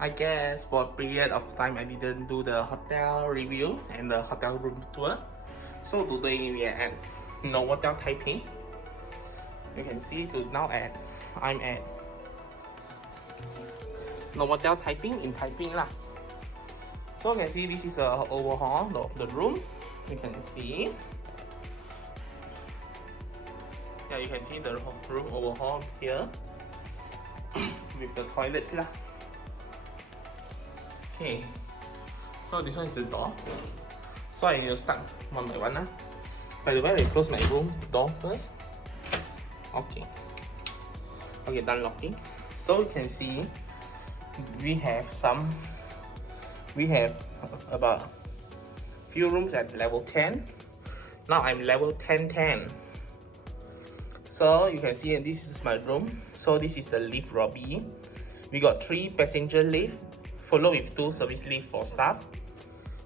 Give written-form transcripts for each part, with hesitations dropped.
I guess for a period of time I didn't do the hotel review and the hotel room tour. So today we are at Novotel Taiping. You can see I'm at Novotel Taiping in Taiping lah. So you can see this is a overhaul of the room. You can see. Yeah, you can see the room overhaul here with the toilets lah. Okay, so this one is the door. So I will start one by one lah. By the way, I close my room door first. Okay, done locking. So you can see we have about few rooms at level 10. Now I'm level 10. So you can see this is my room. So this is the lift lobby. We got 3 passenger lift, followed with 2 service lift for staff.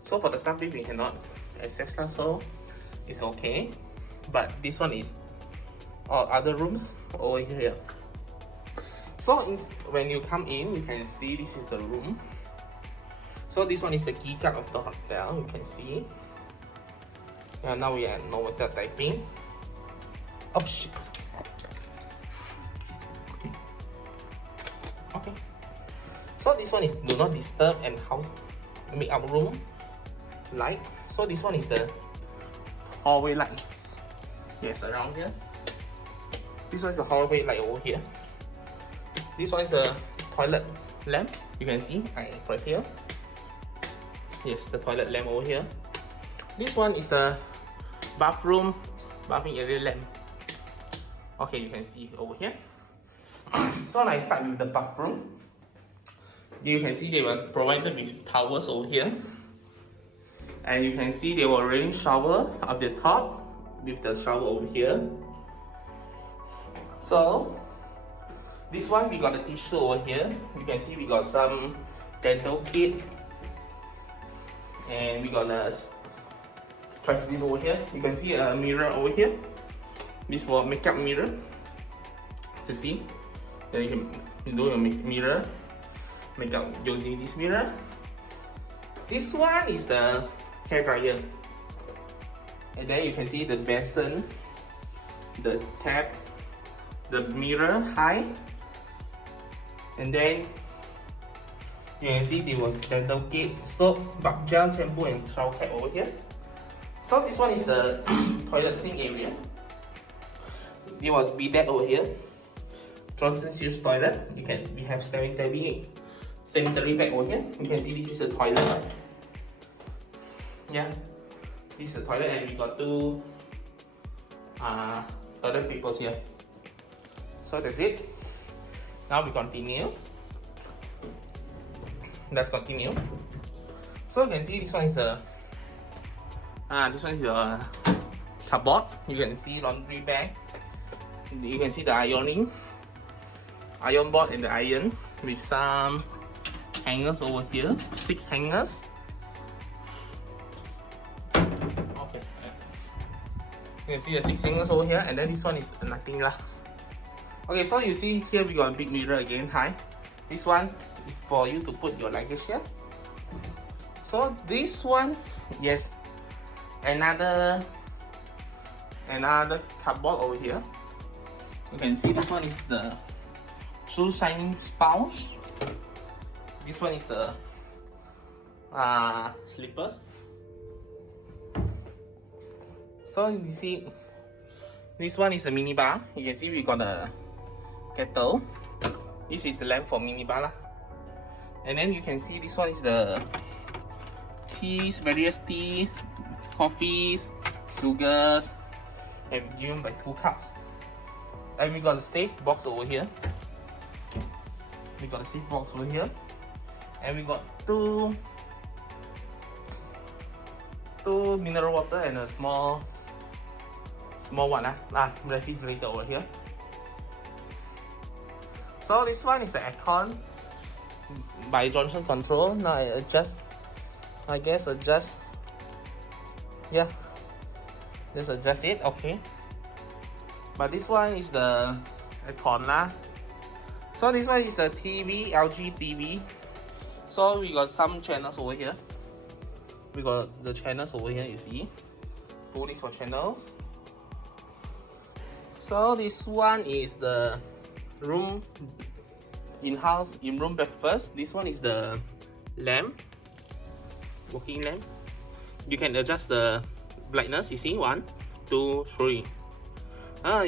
So for the staff lift we cannot access that, so it's okay. But this one is other rooms over here. So when you come in, you can see this is the room. So this one is the key card of the hotel. You can see. And now we are at Novotel Taiping. Oh shit. Okay. So this one is do not disturb and house make up room light. So this one is the hallway light. Yes, around here. This one is the hallway light over here. This one is a toilet lamp. You can see right here. Yes, the toilet lamp over here. This one is the bathroom area lamp. Okay, you can see over here. So I start with the bathroom. You can see they were provided with towels over here. And you can see they were rain shower at the top with the shower over here. So this one we got a tissue over here. You can see we got some dental kit. And we got a trash bin over here. You can see a mirror over here. This was makeup mirror to see. Then you can do your mirror makeup using this mirror. This one is the hair dryer. And then you can see the basin, the tap, the mirror high. And then you can see there was dental kit, soap, bath gel, shampoo and towel cap over here. So this one is the toilet clean area. There was bidet over here. Johnson's use toilet. We have sanitary bag over here. You can see this is the toilet. Yeah, this is the toilet, and we got 2 toilet papers here. So that's it. Now we continue. Let's continue. So you can see this one is the your cupboard. You can see laundry bag. You can see the iron board and the iron with some hangers over here. 6 hangers. Okay. You can see the 6 hangers over here, and then this one is nothing lah. Okay, so you see here we got a big mirror again. Hi. This one is for you to put your luggage here. So this one, yes, another cupboard over here. You can see this one is the shoe shine pouch. This one is the slippers. So you see this one is the minibar. You can see we got a kettle. This is the lamp for minibar lah. And then you can see this one is the teas, various tea, coffees, sugars, and given by 2 cups. And we got a safe box over here. And we got two mineral water and a small one refrigerator over here. So this one is the aircon by Johnson Control. Now I adjust. Yeah, just adjust it. Okay. But this one is the aircon lah. So this one is the TV, LG TV. So we got some channels over here. We got the channels over here, you see. Full list for channels. So this one is the room in-house in-room breakfast. This one is the lamp, working lamp. You can adjust the brightness, you see, 1, 2, 3.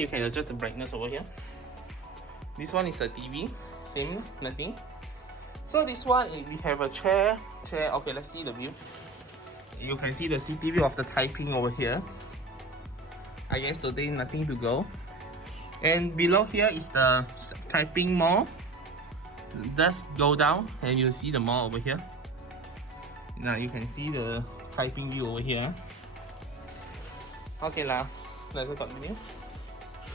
You can adjust the brightness over here. This one is the TV, same, nothing. So this one, we have a chair. Okay, let's see the view. You can see the city view of the Taiping over here. I guess today nothing to go. And below here is the Taiping Mall. Just go down and you see the mall over here. Now you can see the Taiping view over here. Okay, now let's continue.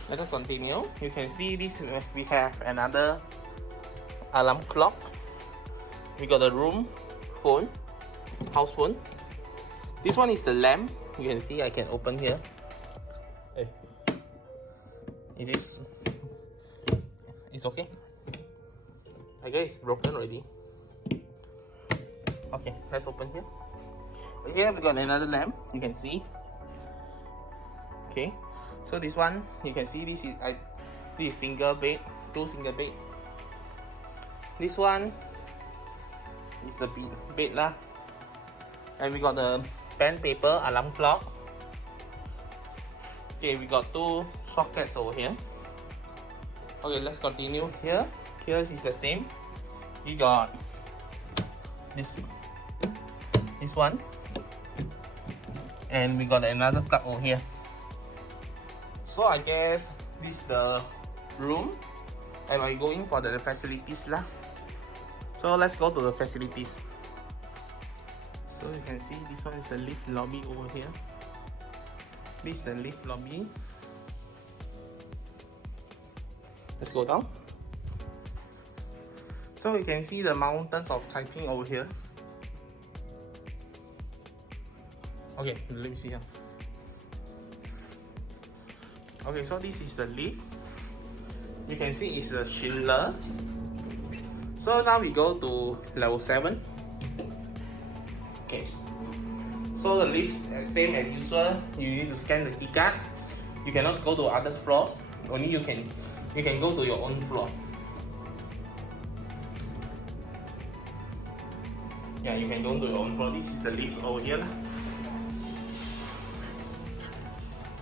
Let us continue. You can see this. We have another alarm clock. We got a room phone, house phone. This one is the lamp. You can see I can open here. Hey. Is this? It's okay. I guess it's broken already. Okay, let's open here. Here we got another lamp. You can see. Okay, so this one you can see this is single bed, 2 single bed. This one is the bed lah. And we got the pen paper alarm clock. Okay, we got 2 sockets over here. Okay, let's continue here. Here is the same. We got this one, and we got another plug over here. So I guess this is the room, and I'm going for the facilities lah. So let's go to the facilities. So you can see this one is the lift lobby over here. This is the lift lobby. Let's go down. So you can see the mountains of Taiping over here. Okay, let me see here. Okay, so this is the lift. You can see it's the Schindler. So now we go to level 7. Okay. So the lift same as usual. You need to scan the key card. You cannot go to other floors. Only you can go to your own floor. Yeah, you can go to your own floor. This is the lift over here.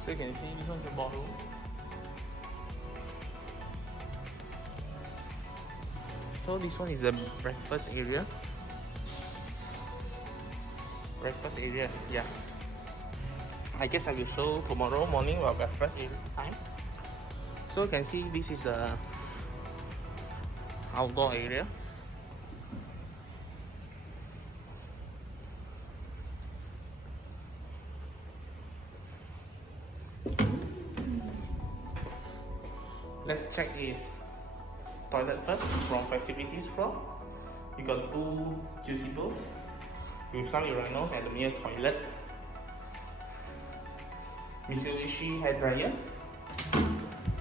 So you can see this one's the ballroom. So this one is the breakfast area. Breakfast area, yeah. I guess I will show tomorrow morning or breakfast area time. So you can see this is the outdoor area. Let's check is toilet first from facilities floor. You got 2 crucibles with some urinals and a mere toilet. Mitsubishi hair dryer.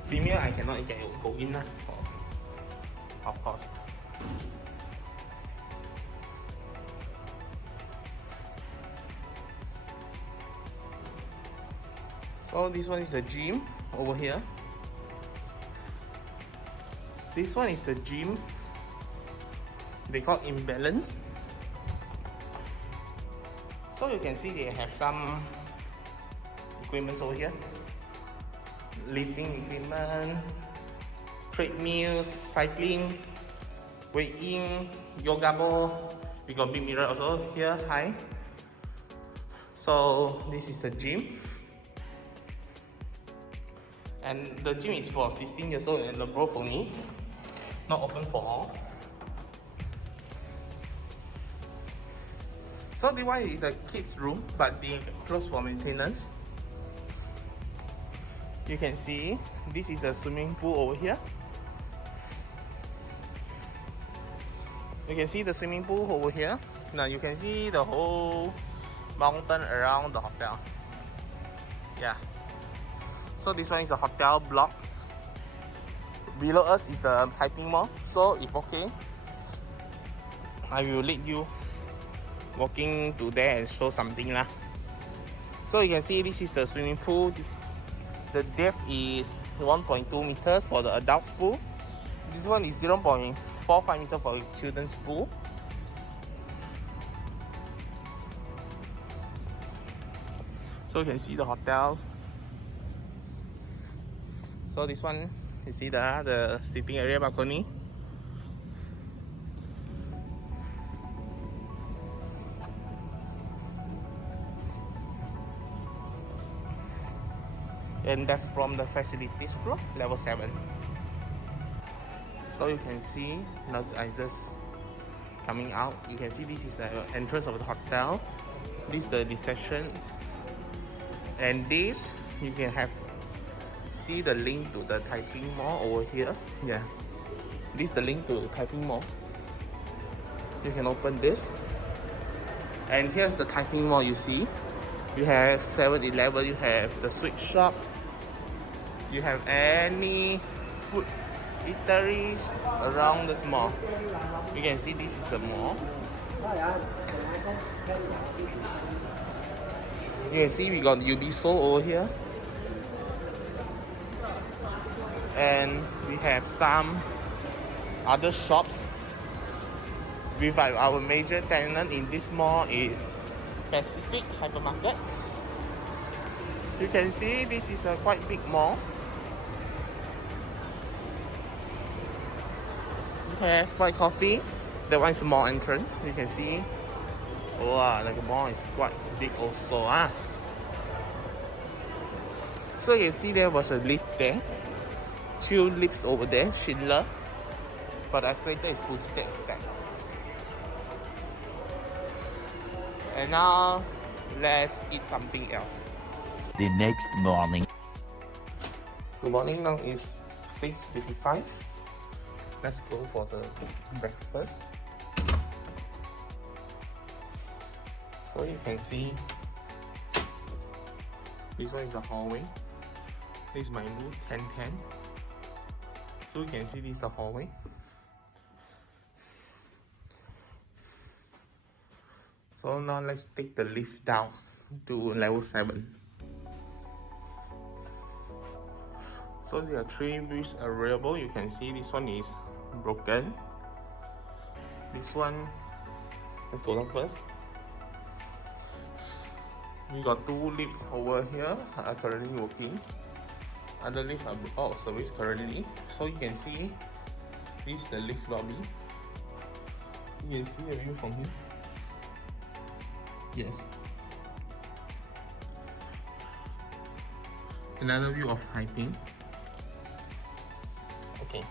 Premier I cannot go in lah, of course. So this one is the gym over here. This one is the gym. They call imbalance. So you can see they have some equipment over here. Lifting equipment, treadmills, cycling, weighing, yoga ball. We got big mirror also here, high. So this is the gym. And the gym is for 16 years old and above only. Not open for all. So this one is the kids room, but they closed for maintenance. You can see this is the swimming pool over here. You can see the swimming pool over here. Now you can see the whole mountain around the hotel. Yeah. So this one is the hotel block. Below us is the Taiping Mall. So if okay, I will lead you walking to there and show something lah. So you can see this is the swimming pool. The depth is 1.2 meters for the adults pool. This one is 0.45 meters for the children's pool. So you can see the hotel. So this one, you see the sitting area balcony. And that's from the facilities floor, level 7. So you can see, now I just coming out. You can see this is the entrance of the hotel. This is the reception. And this, you can see the link to the Taiping Mall over here. Yeah, this is the link to Taiping Mall. You can open this. And here's the Taiping Mall, you see. You have 7-Eleven, you have the sweet shop. You have any food eateries around this mall. You can see this is the mall. You can see we got Ubisoft over here. And we have some other shops. With our major tenant in this mall is Pacific Hypermarket. You can see this is a quite big mall. We have White Coffee. That one is the mall entrance. You can see. Wow, the mall is quite big also. So you can see there was a lift there. 2 lifts over there, Schindler. But the escalator is full stack. And now let's eat something else. The next morning. Good morning, now is 6:55. Let's go for the breakfast. So you can see this one is the hallway. This is my room 1010. So you can see this is the hallway. So now let's take the lift down to level 7. So there are 3 lifts available. You can see this one is broken. This one, let's go down first. We got 2 lifts over here are currently working. Other lifts are out of service currently. So you can see this is the lift lobby. You can see a view from here. Yes. Another view of Taiping. Okay.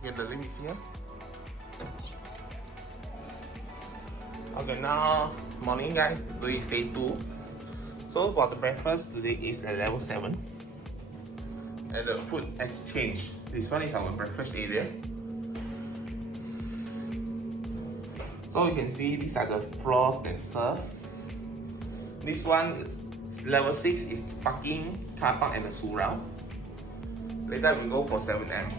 Okay, the link is here. Okay, now morning guys, today is day 2. So for the breakfast today is at level 7. And the food exchange. This one is our breakfast area. So you can see these are the floors that serve. This one, level 6 is parking, car park and the surround. Later we go for 7M.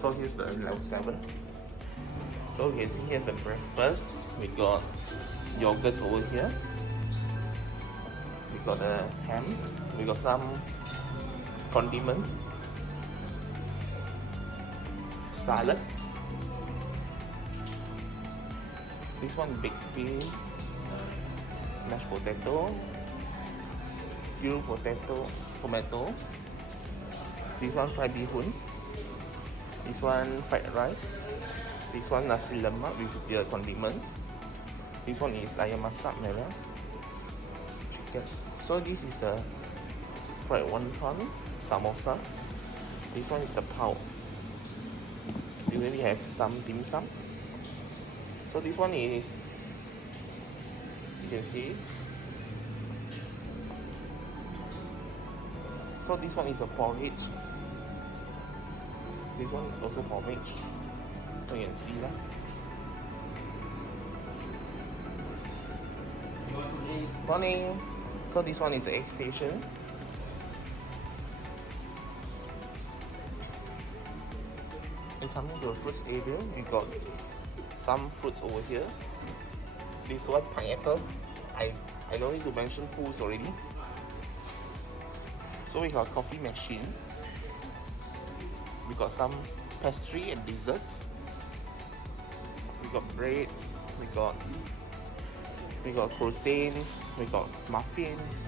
So here's the level 7. So you can see here's the breakfast. We got yogurts over here. We got the ham. We got some condiments. Salad. This one baked bean, mashed potato, grilled potato, tomato. This one fried bee hoon. This one fried rice. This one nasi lemak with the condiments. This one is ayam masak merah, chicken. So this is the fried wonton, samosa. This one is the pao. Then we have some dim sum. So this one is, you can see. So this one is a porridge. This one also porridge. So you can see that. Morning. So this one is the egg station. And coming to the fruits area, we got some fruits over here. This one, pineapple. I don't need to mention foods already. So we got coffee machine. We got some pastry and desserts. We got breads. We got croissants. We got muffins.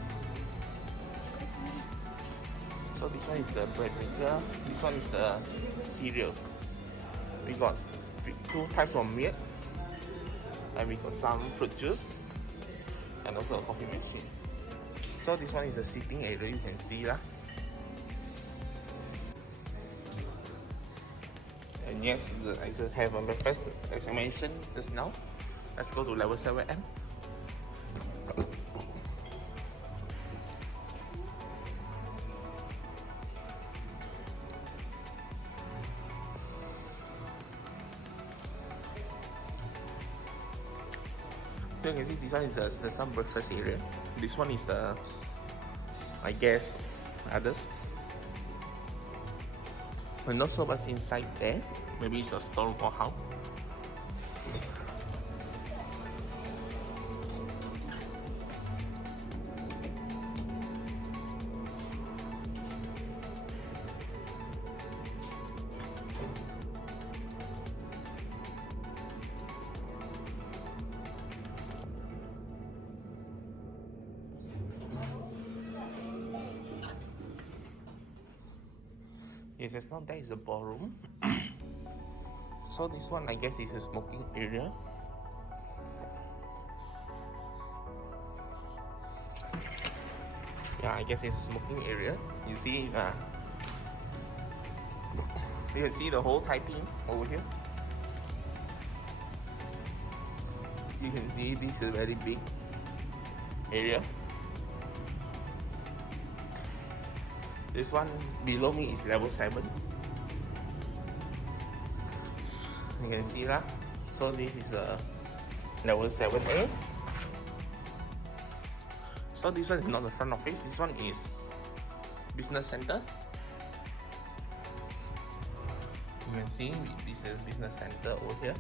So this one is the bread maker. This one is the cereals. We got 2 types of milk. And we got some fruit juice. And also a coffee machine. So this one is the seating area, you can see lah. And yes, I just have a breakfast as I mentioned just now. Let's go to level 7M. So you can see this one is the some breakfast area. This one is the, I guess, others. But not so much inside there. Maybe it's a store or house. Yes, it's not that is a ballroom. So this one I guess is a smoking area. Yeah, I guess it's a smoking area. You see, you can see the whole Taiping over here. You can see this is a very big area. This one below me is level 7. You can see that. So this is level 7A. So this one is not the front office. This one is business center. You can see this is business center over here.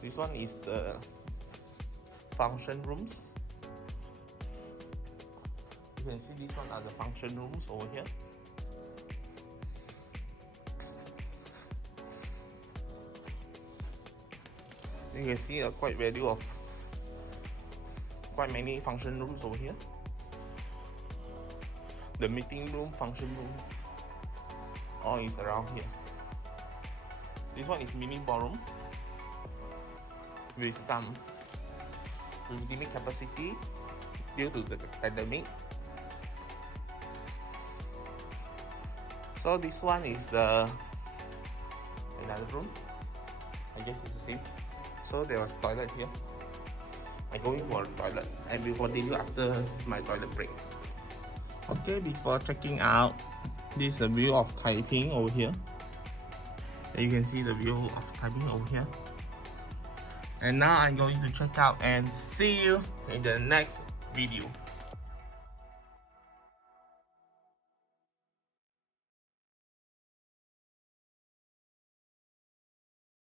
This one is the function rooms. You can see these one are the function rooms over here. You can see quite many function rooms over here. The meeting room, function room, all is around here. This one is mini ballroom with some limited capacity due to the pandemic. So this one is the another room. I guess it's the same. So there was toilet here. I go in for a toilet and we continue after my toilet break. Okay, before checking out, this is the view of Taiping over here. And you can see the view of Taiping over here. And now I'm going to check out and see you in the next video.